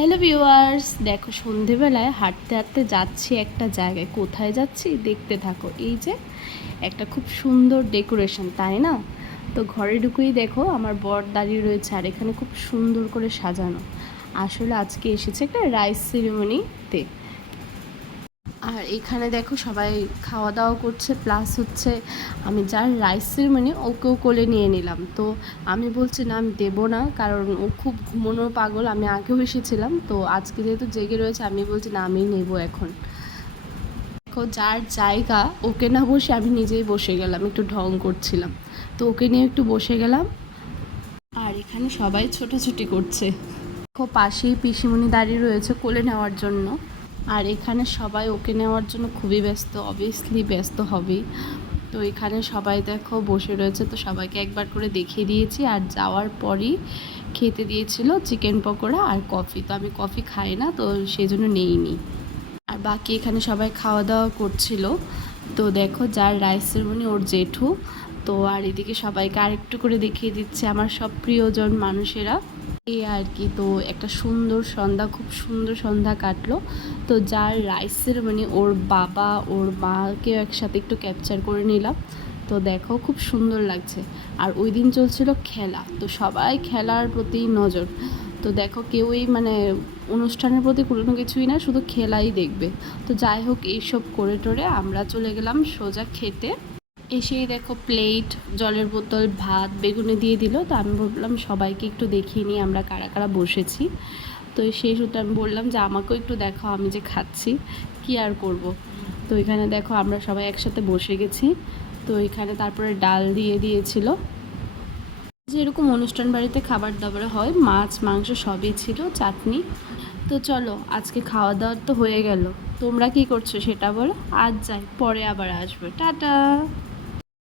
Hello viewers, দেখো সন্ধেবেলায় হাঁটতে হাঁটতে যাচ্ছি একটা জায়গায়। কোথায় যাচ্ছি দেখতে থাকো। এই যে একটা খুব সুন্দর ডেকোরেশন, তাই না? তো ঘরে ঢুকেই দেখো আমার বর দাঁড়িয়ে রয়েছে, আর এখানে খুব সুন্দর করে সাজানো। আসলে আজকে এসেছে একটা রাইস সেরিমনিতে। আর এখানে দেখো সবাই খাওয়া দাওয়া করছে, প্লাস হচ্ছে আমি যার রাইস সেরিমনি ওকেও কোলে নিয়ে নিলাম। তো আমি বলছি না, আমি দেবো না, কারণ ও খুব ঘুমানোর পাগল। আমি আগেও এসেছিলাম, তো আজকে যেহেতু জেগে রয়েছে আমি বলছি না, আমিই নেবো এখন। দেখো যার জায়গা, ওকে না বসে আমি নিজেই বসে গেলাম, একটু ঢং করছিলাম। তো ওকে নিয়ে একটু বসে গেলাম। আর এখানে সবাই ছোটাছুটি করছে। দেখো পাশেই পিসিমণি দাঁড়িয়ে রয়েছে কোলে নেওয়ার জন্য। আর এখানে সবাই ওকে নেওয়ার জন্য খুবই ব্যস্ত, অবভিয়াসলি ব্যস্ত হবেই। তো এখানে সবাই দেখো বসে রয়েছে, তো সবাইকে একবার করে দেখিয়ে দিয়েছি। আর যাওয়ার পরই খেতে দিয়েছিল চিকেন পকোড়া আর কফি। তো আমি কফি খাই না, তো সেই জন্য নেইনি। আর বাকি এখানে সবাই খাওয়া দাওয়া করছিল। তো দেখো যার রাইস সেরিমনি ওর জেঠু। তো আর এদিকে সবাইকে আরেকটু করে দেখিয়ে দিচ্ছে আমার সব প্রিয়জন মানুষেরা। এই আর কি, তো একটা সুন্দর সন্ধ্যা, খুব সুন্দর সন্ধ্যা কাটলো। তো যার রাইস সেরিমনি ওর বাবা ওর মাকেও একসাথে একটু ক্যাপচার করে নিলাম। তো দেখো খুব সুন্দর লাগছে। আর ওই দিন চলছিল খেলা, তো সবাই খেলার প্রতি নজর। তো দেখো কেউই মানে অনুষ্ঠানের প্রতি কোনো কিছুই না, শুধু খেলাই দেখবে। তো যাই হোক, এইসব করে টোরে আমরা চলে গেলাম সোজা খেতে। এসেই দেখো প্লেট, জলের বোতল, ভাত, বেগুনি দিয়ে দিল। তো আমি বললাম সবাইকে একটু দেখিয়ে নিই আমরা কারা কারা বসেছি। তো সেই সূত্রে আমি বললাম যে আমাকেও একটু দেখাও, আমি যে খাচ্ছি, কি আর করব। তো এখানে দেখো আমরা সবাই একসাথে বসে গেছি। তো এখানে তারপরে ডাল দিয়ে দিয়েছিল, যেরকম অনুষ্ঠান বাড়িতে খাবার দাবার হয়, মাছ মাংস সবই ছিল, চাটনি। তো চলো আজকে খাওয়া দাওয়া তো হয়ে গেল। তোমরা কি করছো সেটা বলো। আজ যাই, পরে আবার আসবে। টাটা।